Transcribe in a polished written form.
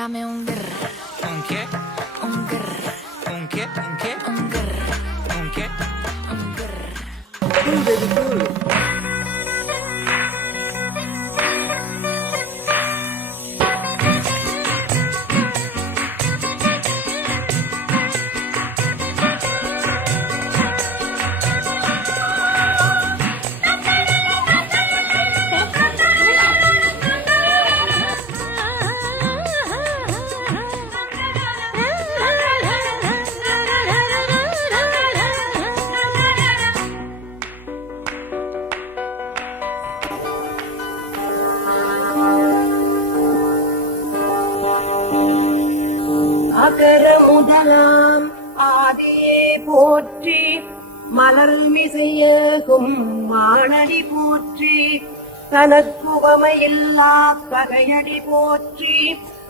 Dame un grr. ¿Un qué? Un grr. ¿Un qué? ¿Un qué? Un grr. ¿Un qué? Un grr. Cool, baby, cool. அகர முதலாம் ஆதியே போற்றி மலர் மிசையகும் மானடி போற்றி தனக்குவமையில்லா பகையடி போற்றி